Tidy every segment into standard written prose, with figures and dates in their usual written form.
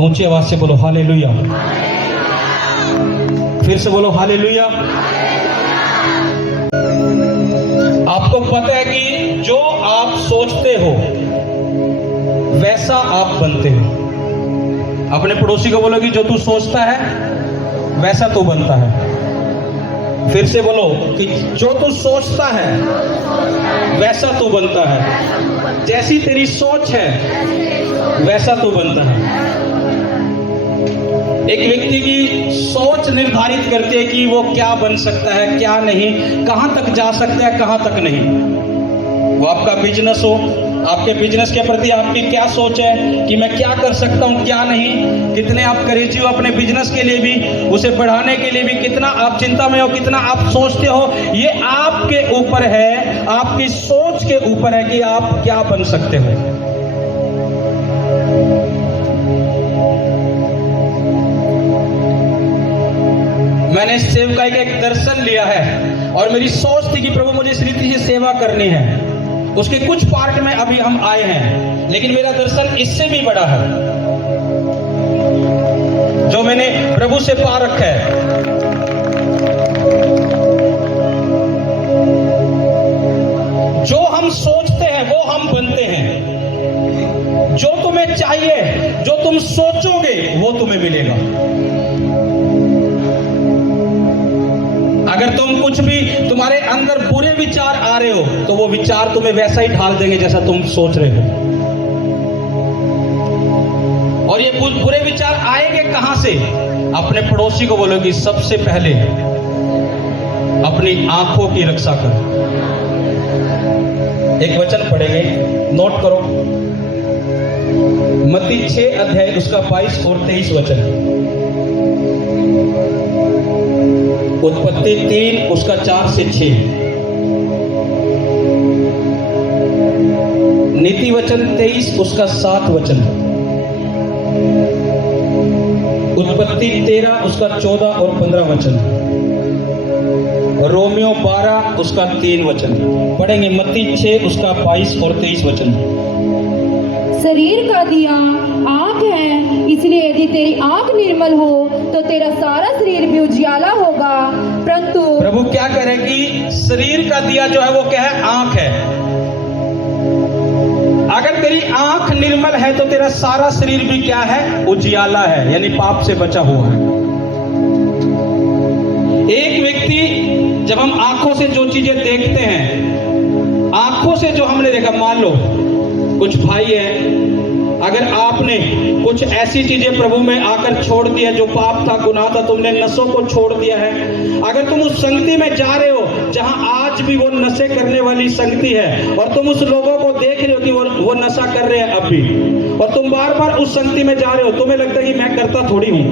ऊंची आवाज से बोलो हालेलुया। फिर से बोलो हालेलुया। आपको पता है कि जो आप सोचते हो वैसा आप बनते हो। अपने पड़ोसी को बोलो कि जो तू सोचता है वैसा तू बनता है। फिर से बोलो कि जो तू सोचता है वैसा तू बनता है। जैसी तेरी सोच है वैसा तू बनता है। एक व्यक्ति की सोच निर्धारित करती है कि वो क्या बन सकता है, क्या नहीं, कहां तक जा सकता है, कहां तक नहीं। वो आपका बिजनेस हो, आपके बिजनेस के प्रति आपकी क्या सोच है कि मैं क्या कर सकता हूं, क्या नहीं, कितने आप करेजी हो अपने बिजनेस के लिए भी, उसे बढ़ाने के लिए भी, कितना आप चिंता में हो, कितना आप सोचते हो, ये आपके ऊपर है, आपकी सोच के ऊपर है कि आप क्या बन सकते हो। मैंने सेवकाई का एक दर्शन लिया है और मेरी सोच थी कि प्रभु मुझे इस रीति से सेवा करनी है। उसके कुछ पार्ट में अभी हम आए हैं, लेकिन मेरा दर्शन इससे भी बड़ा है जो मैंने प्रभु से पा रखा है। जो हम सोचते हैं वो हम बनते हैं। जो तुम्हें चाहिए, जो तुम सोचोगे वो तुम्हें मिलेगा। अगर तुम कुछ भी, तुम्हारे अंदर बुरे विचार आ रहे हो तो वो विचार तुम्हें वैसा ही ढाल देंगे जैसा तुम सोच रहे हो। और ये बुरे विचार आएंगे कहां से? अपने पड़ोसी को बोलो कि सबसे पहले अपनी आंखों की रक्षा करो। एक वचन पढ़ेंगे, नोट करो। मत्ती 6 अध्याय उसका 22 और 23 वचन। उत्पत्ति 3 उसका 4 से 6। नीति वचन 23 उसका 7 वचन। उत्पत्ति 13 उसका 14 और 15 वचन। रोमियो 12 उसका 3 वचन। पढ़ेंगे मत्ती 6 उसका 22 और 23 वचन। शरीर का दिया आँख है, इसलिए यदि तेरी आँख निर्मल हो तो तेरा सारा शरीर भी उजियाला होगा। परंतु प्रभु क्या कह रहे हैं कि शरीर का दिया जो है वो क्या है? आँख है। अगर तेरी आँख निर्मल है तो तेरा सारा शरीर भी क्या है? उजियाला है, यानी पाप से बचा हुआ है। एक व्यक्ति, जब हम आंखों से जो चीजें देखते हैं, आंखों से जो हमने देखा, मान लो कुछ भाई है, अगर आपने कुछ ऐसी चीजें प्रभु में आकर छोड़ दिया जो पाप था, गुनाह था, तुमने नशों को छोड़ दिया है, अगर तुम उस संगति में जा रहे हो जहां आज भी वो नशे करने वाली संगति है और तुम उस लोगों को देख रहे हो कि वो नशा कर रहे हैं अब भी, और तुम बार बार उस संगति में जा रहे हो, तुम्हें लगता है कि मैं करता थोड़ी हूं,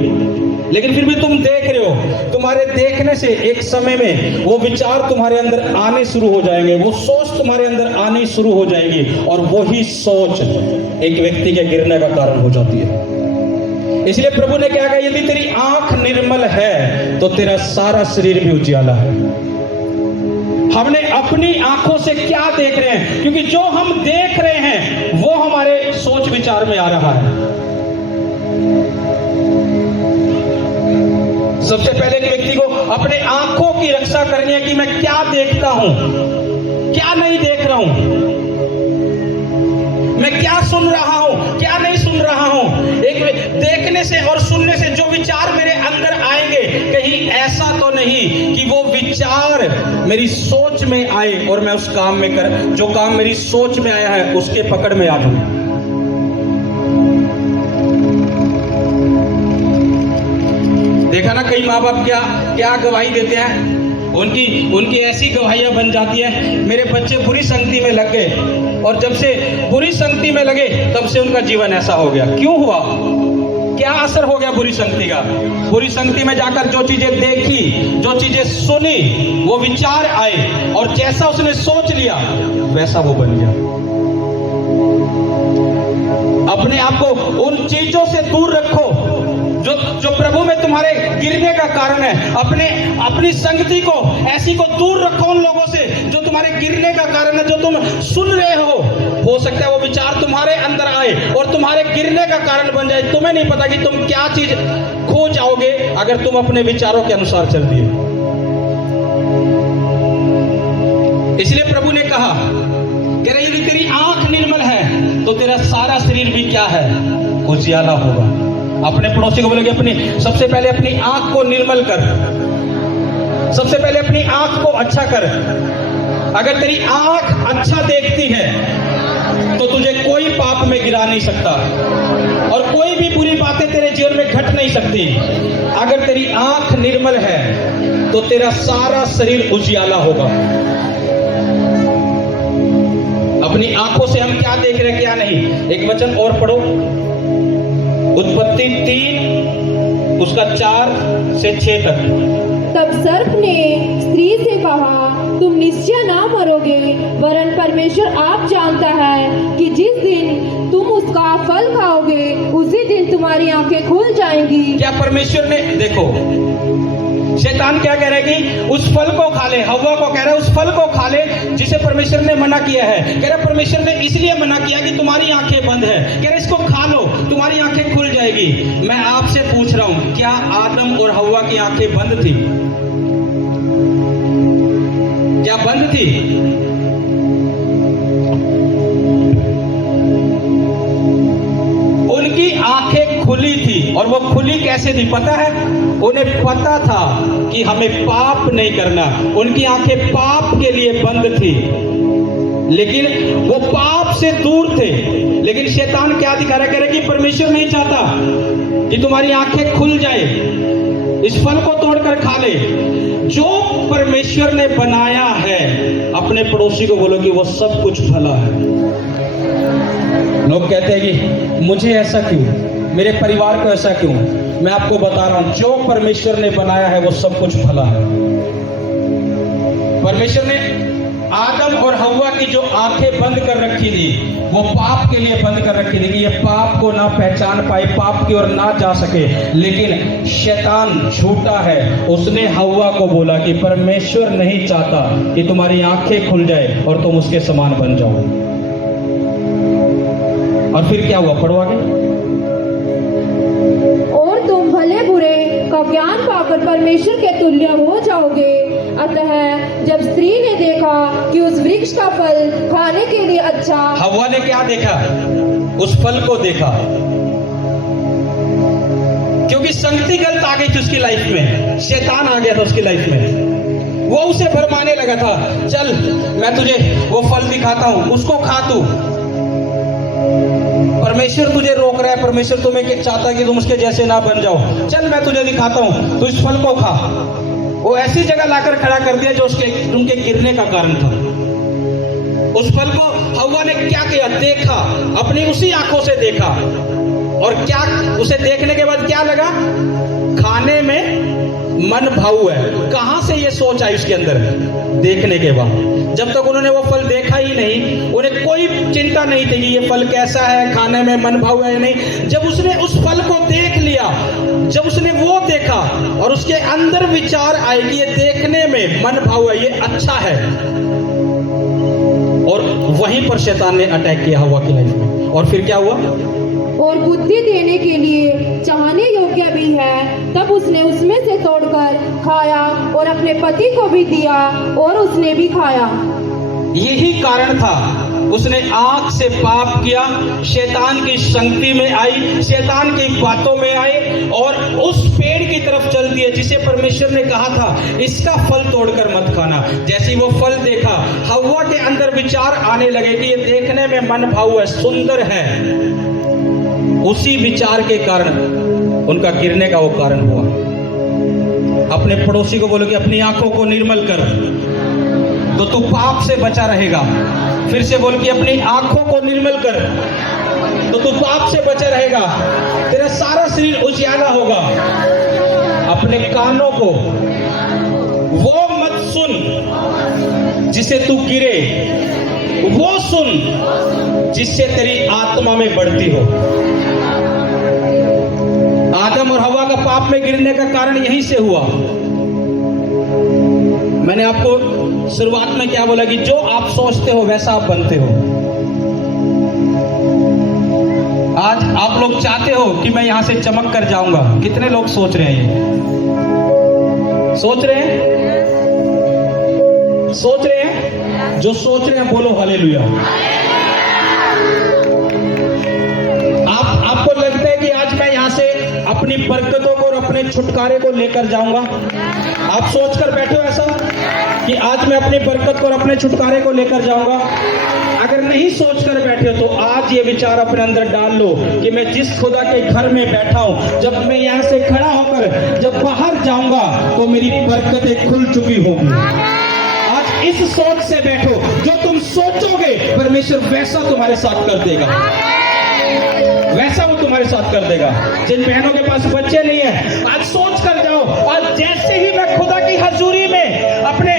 लेकिन फिर भी तुम देख रहे हो। तुम्हारे देखने से एक समय में वो विचार तुम्हारे अंदर आने शुरू हो जाएंगे, वो सोच तुम्हारे अंदर आनी शुरू हो जाएगी, और वही सोच एक व्यक्ति के गिरने का कारण हो जाती है। इसलिए प्रभु ने क्या कहा? यदि तेरी आंख निर्मल है तो तेरा सारा शरीर भी उजियाला है। हमने अपनी आंखों से क्या देख रहे हैं? क्योंकि जो हम देख रहे हैं वो हमारे सोच विचार में आ रहा है। सबसे पहले एक व्यक्ति को अपने आंखों की रक्षा करनी है कि मैं क्या देखता हूं, क्या नहीं देख रहा हूं, मैं क्या सुन रहा हूं, क्या नहीं सुन रहा हूं। एक देखने से और सुनने से जो विचार मेरे अंदर आएंगे, कहीं ऐसा तो नहीं कि वो विचार मेरी सोच में आए और मैं उस काम में जो काम मेरी सोच में आया है उसके पकड़ में आ जाऊं। देखा ना, कई माँ बाप क्या गवाही देते हैं, उनकी ऐसी गवाहियां बन जाती है, मेरे बच्चे बुरी संगति में लग गए, और जब से बुरी संगति में लगे तब से उनका जीवन ऐसा हो गया। क्यों हुआ? क्या असर हो गया बुरी संगति का? बुरी संगति में जाकर जो चीजें देखी, जो चीजें सुनी, वो विचार आए, और जैसा उसने सोच लिया वैसा वो बन गया। अपने आप को उन चीजों से दूर रखो जो प्रभु में तुम्हारे गिरने का कारण है। अपनी संगति को ऐसी को दूर रखो उन लोगों से जो तुम्हारे गिरने का कारण है। जो तुम सुन रहे हो सकता है वो विचार तुम्हारे अंदर आए और तुम्हारे गिरने का कारण बन जाए। तुम्हें नहीं पता कि तुम क्या चीज खो जाओगे अगर तुम अपने विचारों के अनुसार चल दिए। इसलिए प्रभु ने कहा कि यदि तेरी आंख निर्मल है तो तेरा सारा शरीर भी क्या है, उजियाला होगा। अपने पड़ोसी को बोलोगे अपनी सबसे पहले अपनी आंख को निर्मल कर, सबसे पहले अपनी आंख को अच्छा कर। अगर तेरी आंख अच्छा देखती है तो तुझे कोई पाप में गिरा नहीं सकता और कोई भी बुरी बातें तेरे जीवन में घट नहीं सकती। अगर तेरी आंख निर्मल है तो तेरा सारा शरीर उजियाला होगा। अपनी आंखों से हम क्या देख रहे क्या नहीं। एक वचन और पढ़ो, उत्पत्ति 3 उसका 4 से 6 तक। तब सर्प ने स्त्री से कहा, तुम निश्चय ना मरोगे, वरन परमेश्वर आप जानता है कि जिस दिन तुम उसका फल खाओगे उसी दिन तुम्हारी आंखें खुल जाएंगी। क्या परमेश्वर ने, देखो शैतान क्या कह रहा है कि उस फल को खा ले। हव्वा को कह रहा है उस फल को खा ले जिसे परमेश्वर ने मना किया है। कह रहा परमेश्वर ने इसलिए मना किया कि तुम्हारी आंखें बंद है। कह रहा इसको खा लो तुम्हारी आंखें खुल जाएगी। मैं आपसे पूछ रहा हूं, क्या आदम और हव्वा की आंखें बंद थी? क्या बंद थी? उनकी आंखें खुली थी। और वो खुली कैसे थी पता है? उन्हें पता था कि हमें पाप नहीं करना। उनकी आंखें पाप के लिए बंद थी, लेकिन वो पाप से दूर थे। लेकिन शैतान क्या दिखा रहा है? कह रहा है कि परमेश्वर नहीं चाहता कि तुम्हारी आंखें खुल जाए, इस फल को तोड़कर खा ले। जो परमेश्वर ने बनाया है, अपने पड़ोसी को बोलो कि वो सब कुछ भला है। लोग कहते हैं कि मुझे ऐसा क्यों, मेरे परिवार को ऐसा क्यों? मैं आपको बता रहा हूं, जो परमेश्वर ने बनाया है वो सब कुछ भला है। परमेश्वर ने आदम और हव्वा की जो आंखें बंद कर रखी थी वो पाप के लिए बंद कर रखी थी कि ये पाप को ना पहचान पाए, पाप की ओर ना जा सके। लेकिन शैतान झूठा है, उसने हव्वा को बोला कि परमेश्वर नहीं चाहता कि तुम्हारी आंखें खुल जाए और तुम उसके समान बन जाओ। और फिर क्या हुआ, पढ़ो आगे। और तुम भले बुरे का ज्ञान पाकर परमेश्वर के तुल्य हो जाओगे। अतः जब स्त्री ने देखा कि उस वृक्ष का फल खाने के लिए अच्छा, हव्वा ने क्या देखा? उस फल को देखा, क्योंकि संगति गलत आ गई थी उसकी लाइफ में। शैतान आ गया था उसकी लाइफ में। वो उसे भरमाने लगा था, चल मैं तुझे वो फल दिखाता हूं, उसको खा तू। परमेश्वर तुझे रोक रहा है, परमेश्वर तुम्हें चाहता है कि तुम उसके जैसे ना बन जाओ। चल मैं तुझे दिखाता हूं, तू इस फल को खा। वो ऐसी जगह लाकर खड़ा कर दिया जो उनके गिरने का कारण था। उस फल को हव्वा ने क्या किया? देखा, अपनी उसी आंखों से देखा। और क्या उसे देखने के बाद क्या लगा? खाने में मन भाऊ है। कहां से ये सोच आई उसके अंदर? देखने के बाद। जब तक उन्होंने वो फल देखा ही नहीं, उन्हें कोई चिंता नहीं थी कि ये फल कैसा है, खाने में मन भाऊ है या नहीं। जब उसने उस फल को देख लिया, जब उसने वो देखा और उसके अंदर विचार आए कि ये देखने में मन भाऊ है, ये अच्छा है, और वहीं पर शैतान ने अटैक किया हव्वा की लाइफ में। और फिर क्या हुआ? और बुद्धि देने के लिए चाहने योग्य भी है, तब उसने उसमें से तोड़कर खाया और अपने पति को भी दिया और उसने भी खाया। यही कारण था, उसने आंख से पाप किया, शैतान की संगति में आई, शैतान की बातों में आई और उस पेड़ की तरफ चल दिए जिसे परमेश्वर ने कहा था इसका फल तोड़कर मत खाना। जैसे ही वो फल देखा, हव्वा के अंदर विचार आने लगे कि ये देखने में मन भाऊ है, सुंदर है। उसी विचार के कारण उनका गिरने का वो कारण हुआ। अपने पड़ोसी को बोलो कि अपनी आंखों को निर्मल कर तो तू पाप से बचा रहेगा। फिर से बोल कि अपनी आंखों को निर्मल कर तो तू पाप से बचा रहेगा, तेरा सारा शरीर उजियाला होगा। अपने कानों को वो मत सुन जिससे तू गिरे, वो सुन जिससे तेरी आत्मा में बढ़ती हो। आदम और हव्वा का पाप पाप में गिरने का कारण यहीं से हुआ। मैंने आपको शुरुआत में क्या बोला कि जो आप सोचते हो वैसा आप बनते हो। आज आप लोग चाहते हो कि मैं यहां से चमक कर जाऊंगा। कितने लोग सोच रहे हैं? ये सोच रहे हैं? सोच रहे हैं? जो सोच रहे हैं बोलो हालेलुया। आपको लगता है कि आज मैं यहां से अपनी बरकतों को और अपने छुटकारे को लेकर जाऊंगा? आप सोचकर बैठे हो ऐसा कि आज मैं अपनी बरकत को और अपने छुटकारे को लेकर जाऊंगा? अगर नहीं सोचकर बैठे हो तो आज ये विचार अपने अंदर डाल लो कि मैं जिस खुदा के घर में बैठा हूं, जब मैं यहां से खड़ा होकर जब बाहर जाऊंगा तो मेरी बरकतें खुल चुकी होंगी। आज इस सोच से बैठो, जो तुम सोचोगे परमेश्वर वैसा तुम्हारे साथ कर देगा, वैसा वो तुम्हारे साथ कर देगा। जिन बहनों के पास बच्चे नहीं है, आज सोच कर जाओ, आज जैसे ही मैं खुदा की हजूरी में अपने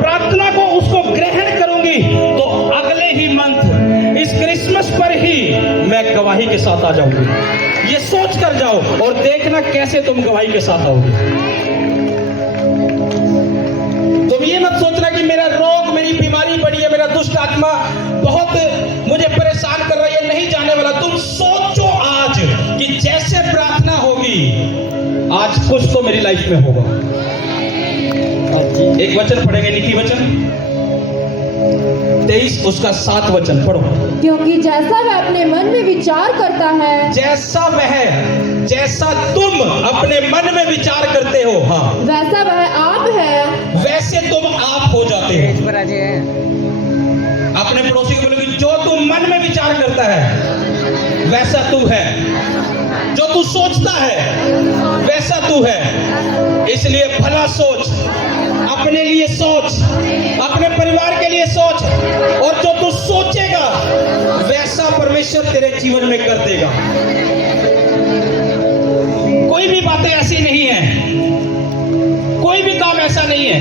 प्रार्थना को उसको ग्रहण करूंगी तो अगले ही मंथ इस क्रिसमस पर ही मैं गवाही के साथ आ जाऊंगी। ये सोच कर जाओ और देखना कैसे तुम गवाही के साथ आओगे। तुम ये मत सोचना कि मेरा रोग, मेरी बीमारी बड़ी है, मेरा दुष्ट आत्मा बहुत मुझे परेशान कर रहा है, ये नहीं जाने वाला। तुम सोचो आज कि जैसे प्रार्थना होगी आज कुछ तो मेरी लाइफ में होगा। एक वचन पढ़ेंगे, नीति वचन 23 उसका 7 वचन पढ़ो। क्योंकि जैसा वह अपने मन में विचार करता है, जैसा तुम अपने मन में विचार करते हो, हाँ, वैसा वह आप है, वैसे तुम आप हो जाते हो। अपने पड़ोसी को बोलोगे जो तू मन में विचार करता है वैसा तू है, जो तू सोचता है वैसा तू है। इसलिए भला सोच, अपने लिए सोच, अपने परिवार के लिए सोच, और जो तू सोचेगा वैसा परमेश्वर तेरे जीवन में कर देगा। कोई भी बातें ऐसी नहीं है, कोई भी काम ऐसा नहीं है।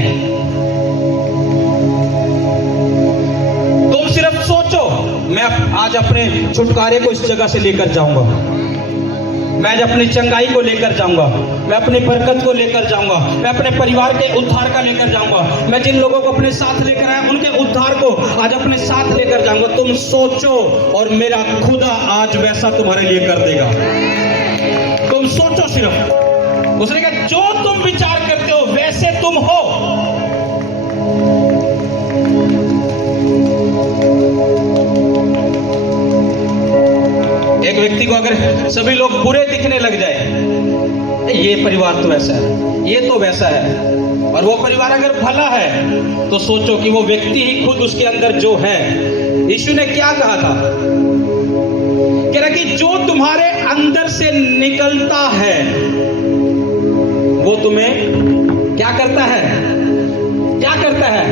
तुम सिर्फ सोचो मैं आज अपने छुटकारे को इस जगह से लेकर जाऊंगा, मैं आज अपनी चंगाई को लेकर जाऊंगा, मैं अपनी बरकत को लेकर जाऊंगा, मैं अपने परिवार के उद्धार का लेकर जाऊंगा, मैं जिन लोगों को अपने साथ लेकर आया उनके उद्धार को आज अपने साथ लेकर जाऊंगा। तुम सोचो और मेरा खुदा आज वैसा तुम्हारे लिए कर देगा। तुम सोचो सिर्फ, उसने कहा जो तुम विचार करते हो वैसे तुम हो। एक व्यक्ति को अगर सभी लोग बुरे दिखने लग जाए, ये परिवार तो ऐसा है, ये तो वैसा है, और वो परिवार अगर भला है तो सोचो कि वो व्यक्ति ही खुद उसके अंदर जो है। यीशु ने क्या कहा था? कह रहा कि जो तुम्हारे अंदर से निकलता है वो तुम्हें क्या करता है? क्या करता है?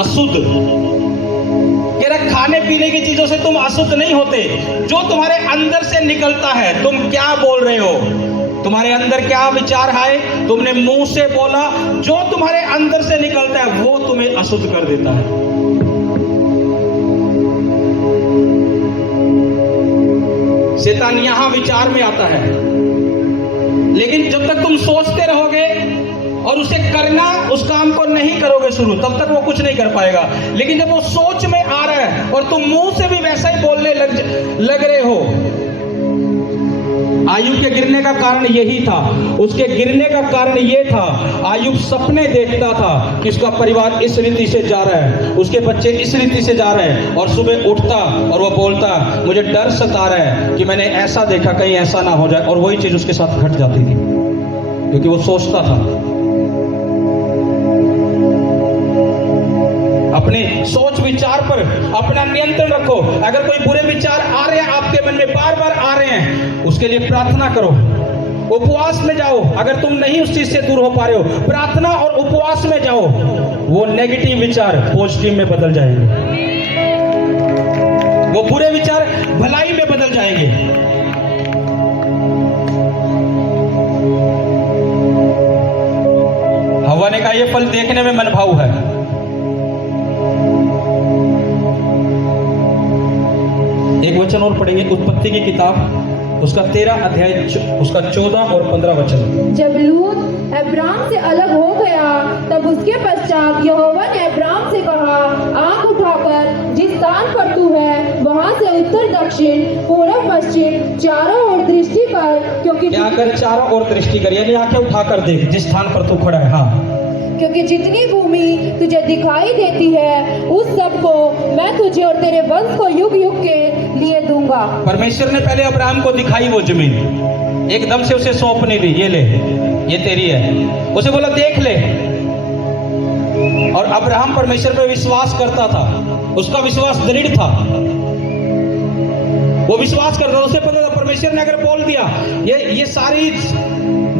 अशुद्ध। खाने पीने की चीजों से तुम अशुद्ध नहीं होते, जो तुम्हारे अंदर से निकलता है। तुम क्या बोल रहे हो? तुम्हारे अंदर क्या विचार आए, तुमने मुंह से बोला, जो तुम्हारे अंदर से निकलता है वो तुम्हें अशुद्ध कर देता है। शैतान यहां विचार में आता है, लेकिन जब तक तुम सोचते रहोगे और उसे करना, उस काम को नहीं करोगे शुरू, तब तक वो कुछ नहीं कर पाएगा। लेकिन जब वो सोच में आ रहा है और तुम मुंह से भी वैसा ही बोलने लग रहे हो। आयुब के गिरने का कारण यही था, उसके गिरने का कारण ये था, आयुब सपने देखता था कि उसका परिवार इस रीति से जा रहा है, उसके बच्चे इस रीति से जा रहे हैं, और सुबह उठता और वो बोलता मुझे डर सता रहा है कि मैंने ऐसा देखा, कहीं ऐसा ना हो जाए, और वही चीज उसके साथ घट जाती थी क्योंकि वो सोचता था। अपने सोच विचार पर अपना नियंत्रण रखो। अगर कोई बुरे विचार आ रहे हैं आपके मन में, बार बार आ रहे हैं, उसके लिए प्रार्थना करो, उपवास में जाओ। अगर तुम नहीं उस चीज से दूर हो पा रहे हो, प्रार्थना और उपवास में जाओ, वो नेगेटिव विचार पॉजिटिव में बदल जाएंगे, वो बुरे विचार भलाई में बदल जाएंगे। हवा ने कहा यह फल देखने में मनभाऊ है। एक वचन और पढ़ेंगे, उत्पत्ति की किताब उसका 13 अध्याय उसका 14 और 15 वचन। जब लूत अब्राम से अलग हो गया तब उसके पश्चात यहोवा ने अब्राम से कहा, आँख उठाकर जिस स्थान पर तू है वहां से उत्तर दक्षिण पूर्व पश्चिम चारों ओर दृष्टि कर, क्योंकि क्या कर? चारों ओर दृष्टि कर, यानी आंखें उठाकर देख जिस स्थान पर तू खड़ा है। हाँ, क्योंकि जितनी भूमि तुझे दिखाई देती है उस सब को मैं तुझे और तेरे वंश को युग युग के लिए दूंगा। परमेश्वर ने पहले अब्राहम को दिखाई वो जमीन, एकदम से उसे सौंप नहीं दी, ये ले, ये तेरी है। उसे बोला देख ले। और अब्राहम परमेश्वर पे विश्वास करता था, उसका विश्वास दृढ़ था, वो विश्वास करता था। उसे पता था परमेश्वर ने अगर बोल दिया ये सारी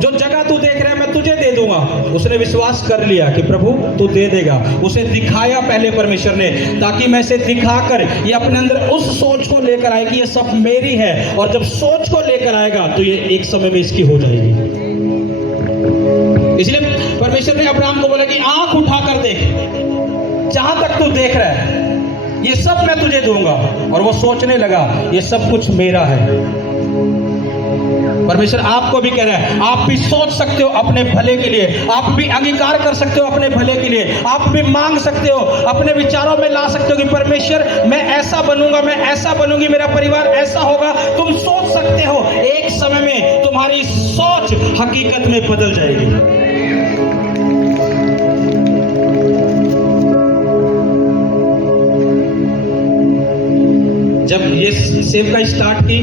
जो जगह तू देख रहा है मैं तुझे दे दूंगा, उसने विश्वास कर लिया कि प्रभु तू दे देगा। उसे दिखाया पहले परमेश्वर ने, ताकि मैं इसे दिखाकर ये अपने अंदर उस सोच को लेकर आए कि ये सब मेरी है। और जब सोच को लेकर आएगा तो ये एक समय में इसकी हो जाएगी। इसलिए परमेश्वर ने अब्राहम को बोला कि आंख उठाकर देख, जहां तक तू देख रहा है ये सब मैं तुझे दूंगा। और वो सोचने लगा ये सब कुछ मेरा है। परमेश्वर आपको भी कह रहा है, आप भी सोच सकते हो अपने भले के लिए, आप भी अंगीकार कर सकते हो अपने भले के लिए, आप भी मांग सकते हो, अपने विचारों में ला सकते हो कि परमेश्वर मैं ऐसा बनूंगा, मैं ऐसा बनूंगी, मेरा परिवार ऐसा होगा। तुम सोच सकते हो, एक समय में तुम्हारी सोच हकीकत में बदल जाएगी। जब ये सेवका स्टार्ट की,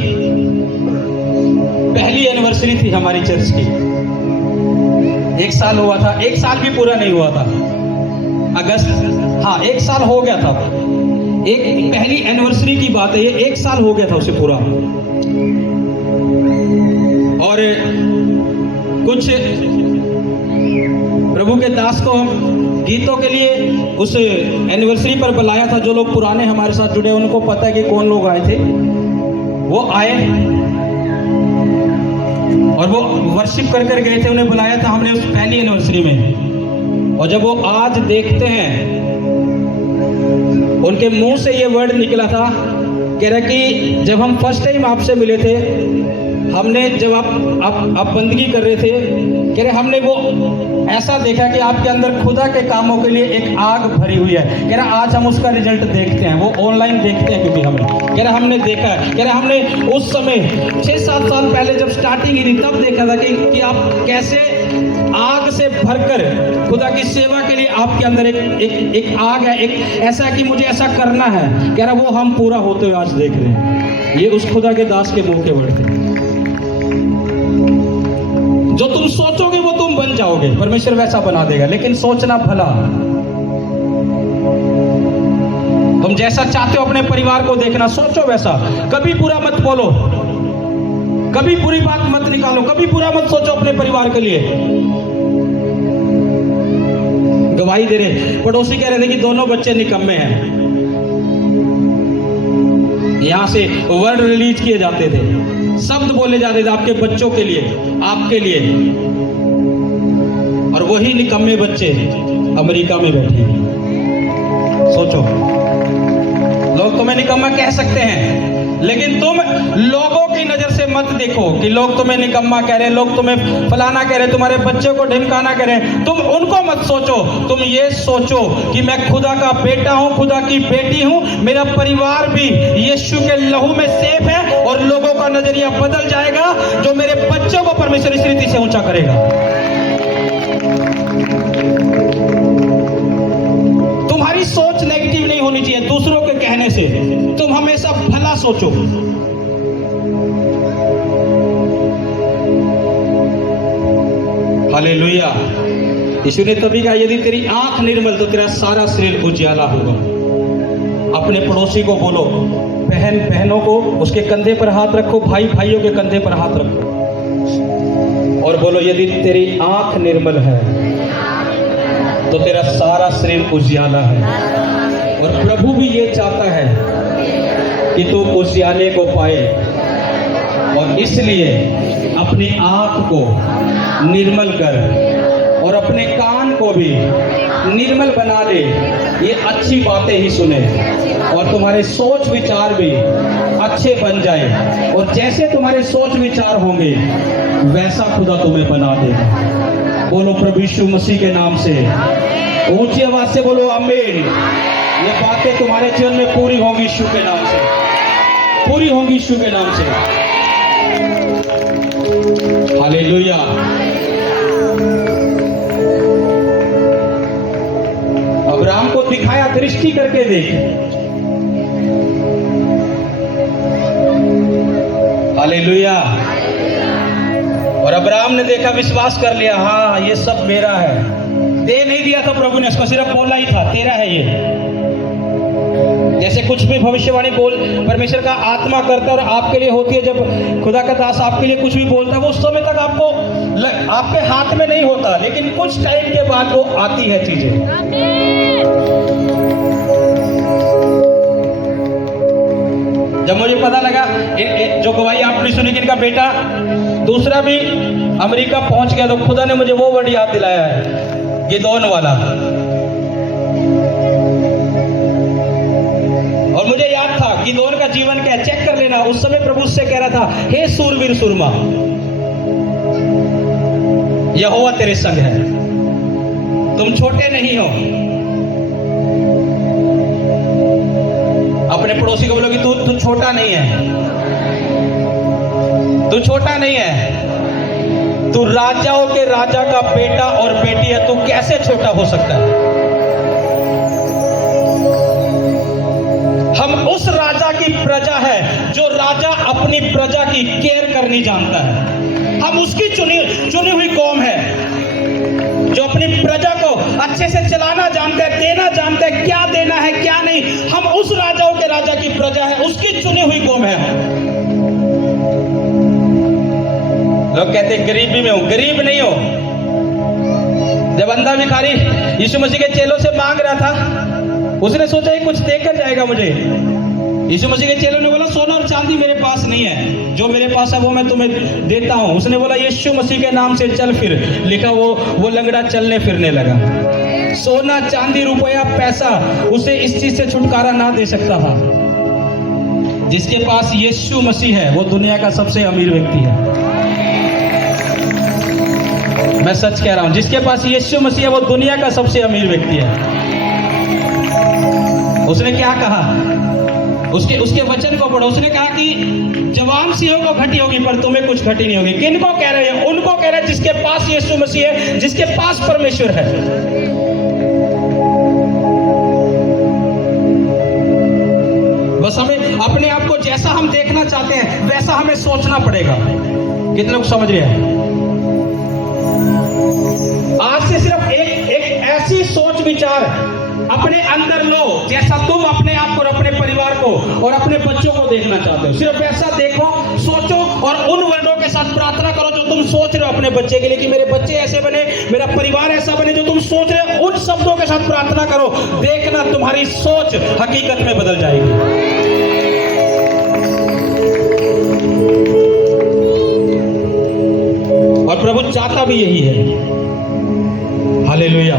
पहली एनिवर्सरी थी हमारी चर्च की, 1 साल हुआ था, 1 साल भी पूरा नहीं हुआ था, अगस्त, हाँ 1 साल हो गया था। एक पहली एनिवर्सरी की बात है, ये 1 साल हो गया था उसे पूरा। और कुछ प्रभु के दास को गीतों के लिए उस एनिवर्सरी पर बुलाया था। जो लोग पुराने हमारे साथ जुड़े उनको पता है कि कौन लोग आए थे। वो आए और वो वर्शिप कर कर गए थे, उन्हें बुलाया था हमने उस पहली एनिवर्सरी में। और जब वो आज देखते हैं, उनके मुंह से ये वर्ड निकला था, कह रहा कि जब हम फर्स्ट टाइम आपसे मिले थे, हमने जब आप बंदगी कर रहे थे, कह रहे हमने वो ऐसा देखा कि आपके अंदर खुदा के कामों के लिए एक आग भरी हुई है। कह रहा आज हम उसका रिजल्ट देखते हैं, वो ऑनलाइन देखते हैं क्योंकि हमें, कह रहा हमने देखा है। कह रहा हमने उस समय 6-7 साल पहले जब स्टार्टिंग हुई तब देखा था कि आप कैसे आग से भरकर खुदा की सेवा के लिए आपके अंदर एक आग है, एक ऐसा कि मुझे ऐसा करना है। कह रहा वो हम पूरा होते हुए आज देख रहे हैं। ये उस खुदा के दास के मुंह के वर्ड थे। जो तुम सोचोगे वो तुम बन जाओगे, परमेश्वर वैसा बना देगा, लेकिन सोचना भला। तुम जैसा चाहते हो अपने परिवार को देखना, सोचो वैसा। कभी बुरा मत बोलो, कभी बुरी बात मत निकालो, कभी बुरा मत सोचो अपने परिवार के लिए। गवाही दे रहे पड़ोसी कह रहे थे कि दोनों बच्चे निकम्मे हैं। यहां से वर्ड रिलीज किए जाते थे, शब्द बोले जाते थे आपके बच्चों के लिए, आपके लिए। और वही निकम्मे बच्चे अमेरिका में बैठे हैं। सोचो, लोग तुम्हें निकम्मा कह सकते हैं, लेकिन तुम लोगों की नजर से मत देखो कि लोग तुम्हें निकम्मा कह रहे हैं, लोग तुम्हें फलाना कह रहे हैं, तुम्हारे बच्चों को ढिमकाना कह रहे हैं। तुम उनको मत सोचो, तुम ये सोचो कि मैं खुदा का बेटा हूं, खुदा की बेटी हूं, मेरा परिवार भी यीशु के लहू में सेफ है। और लोगों का नजरिया बदल जाएगा, जो मेरे बच्चों को परमेश्वर इस रीति से ऊंचा करेगा। तुम्हारी सोच नेगेटिव नहीं होनी चाहिए दूसरों के कहने से, तुम हमेशा भला सोचो। हालेलुया। यीशु ने तभी कहा यदि तेरी आंख निर्मल तो तेरा सारा शरीर उजियाला होगा। अपने पड़ोसी को बोलो, बहन बहनों को उसके कंधे पर हाथ रखो, भाई भाइयों के कंधे पर हाथ रखो और बोलो यदि तेरी आंख निर्मल है तो तेरा सारा शरीर उजियाला है। और प्रभु भी ये चाहता है कि तू उजियाले को पाए, और इसलिए अपनी आंख को निर्मल कर और अपने कान को भी निर्मल बना ले, ये अच्छी बातें ही सुने और तुम्हारे सोच विचार भी अच्छे बन जाए, और जैसे तुम्हारे सोच विचार होंगे वैसा खुदा तुम्हें बना देगा। बोलो प्रभु यीशु मसीह के नाम से, ऊंची आवाज से बोलो आमीन। ये बातें तुम्हारे जीवन में पूरी होंगी यीशु के नाम से, पूरी होंगी यीशु के नाम से। हालेलुया। अब्राहम को दिखाया दृष्टि करके देख। हालेलुया। और अब्राहम ने देखा, विश्वास कर लिया, हाँ ये सब मेरा है। दे नहीं दिया था प्रभु ने, उसको सिर्फ बोला ही था तेरा है ये। जैसे कुछ भी भविष्यवाणी बोल परमेश्वर का आत्मा करता है और आपके लिए होती है, जब खुदा का दास आपके लिए कुछ भी बोलता है वो उस समय तक आपको आपके हाथ में नहीं होता, लेकिन कुछ टाइम के बाद वो आती है चीजें। जब मुझे पता लगा जो गवाही आपने सुनी कि इनका बेटा दूसरा भी अमेरिका पहुंच गया, तो खुदा ने मुझे वो वर्ड याद दिलाया है, गिदोन वाला। और मुझे याद था गिदोन का जीवन क्या, चेक कर लेना। उस समय प्रभु से कह रहा था, हे सूरवीर सूरमा, यहोवा तेरे संग है, तुम छोटे नहीं हो। अपने पड़ोसी को बोलो कि तू छोटा नहीं है, तू छोटा नहीं है, तू राजाओं के राजा का बेटा और बेटी है, तू कैसे छोटा हो सकता है। हम उस राजा की प्रजा है जो राजा अपनी प्रजा की केयर करनी जानता है। हम उसकी चुनी हुई कौम है जो अपनी प्रजा को अच्छे से चलाना जानता है, देना जानता है, क्या देना है क्या नहीं। हम उस राजाओं के राजा की प्रजा है, उसकी चुनी हुई कौम है। लोग कहते हैं गरीबी में हो, गरीब नहीं हो। जब अंधा भिखारी यीशु मसीह के चेलों से मांग रहा था, उसने सोचा ये कुछ देकर जाएगा मुझे। यीशु मसीह के चेलों ने बोला, सोना और चांदी मेरे पास नहीं है, जो मेरे पास है वो मैं तुम्हें देता हूं। उसने बोला, यीशु मसीह के नाम से चल फिर। लिखा वो लंगड़ा चलने फिरने लगा। सोना चांदी रुपया पैसा उसे इस चीज से छुटकारा ना दे सकता था। जिसके पास यीशु मसीह है वो दुनिया का सबसे अमीर व्यक्ति है। मैं सच कह रहा हूं, जिसके पास यीशु मसीह है वो दुनिया का सबसे अमीर व्यक्ति है। उसने क्या कहा, उसके वचन को पढ़ो। उसने कहा कि जवान सियों को घटी होगी पर तुम्हें कुछ घटी नहीं होगी। किन को कह रहे हैं? उनको कह रहे हैं जिसके पास यीशु मसीह है, जिसके पास परमेश्वर है। बस हमें अपने आप को जैसा हम देखना चाहते हैं वैसा हमें सोचना पड़ेगा। कितने लोग समझ रहे हैं? आज से सिर्फ एक ऐसी सोच विचार अपने अंदर लो जैसा तुम अपने आप को और अपने परिवार को और अपने बच्चों को देखना चाहते हो। सिर्फ ऐसा देखो, सोचो और उन वर्डों के साथ प्रार्थना करो जो तुम सोच रहे हो अपने बच्चे के लिए, कि मेरे बच्चे ऐसे बने, मेरा परिवार ऐसा बने। जो तुम सोच रहे हो उन शब्दों के साथ प्रार्थना करो, देखना तुम्हारी सोच हकीकत में बदल जाएगी। और प्रभु चाहता भी यही है। हालेलुया।